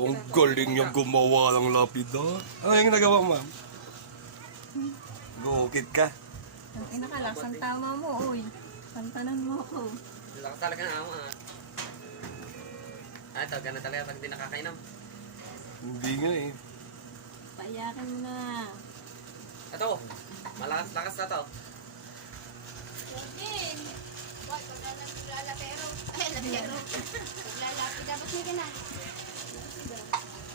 Ang galing niya gumawa ng lapida. Ano yung nagawa, ma'am? Gukit ka. Ang inakalaksang tama mo, uy. Santanan mo ako. Lakas talaga na ako ah. Ah, ito, ganun talaga pag di nakakainom. Hindi nga eh. Payakin mo na. Ito, malakas-lakas na to. Yun. Wag, wag na lang lalapero. Ay, lalapero. Paglalapid, dapat may ganan.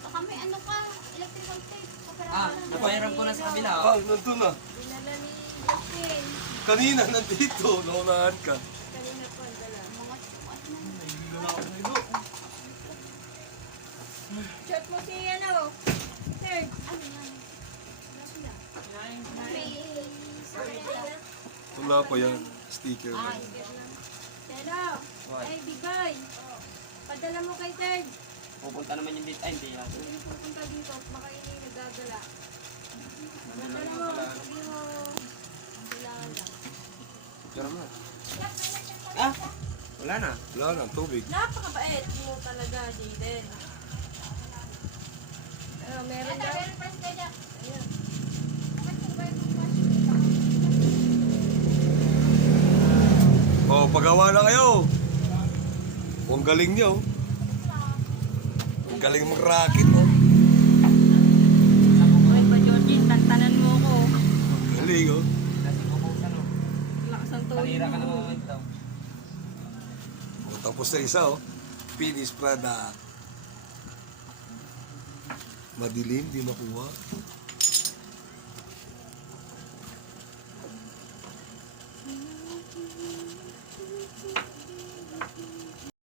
Baka may ano ka, electrical tape. Ah, napahiram ko na sa kabila oh. Ah, nandun na. Dinala ni Justin. Kanina nandito, naunahan ka. Kanina po, dala. Mga sukat na. Shot mo si ano. Third. Ano yan? Wala sila. May sorella. Wala pa yan. Sticker. Ay, Hello. Ay, Bigay. Padala mo kay Third. Pupunta naman yung dito. Ay, hindi yan. Hindi pupunta dito. Baka yun yung nagdadala. Nandun Padala lang mo. pala. Sabi mo. Kailangan lang. Pero mo. Ah, wala na. Wala na, tubig. Napakabait mo talaga, Jaden. Meron daw. Ayun. Oh, pagawa na kayo. Ang galing niyo. Ang galing mag-racket, oh. Uy, pa Georgie, tantanan mo ko. Galing, oh. Kasi pupusan mo. Lakas ang tuloy Panira ka mo. naman ito. Oh, tapos na isa, oh. Finish product. Madilim, di makuha.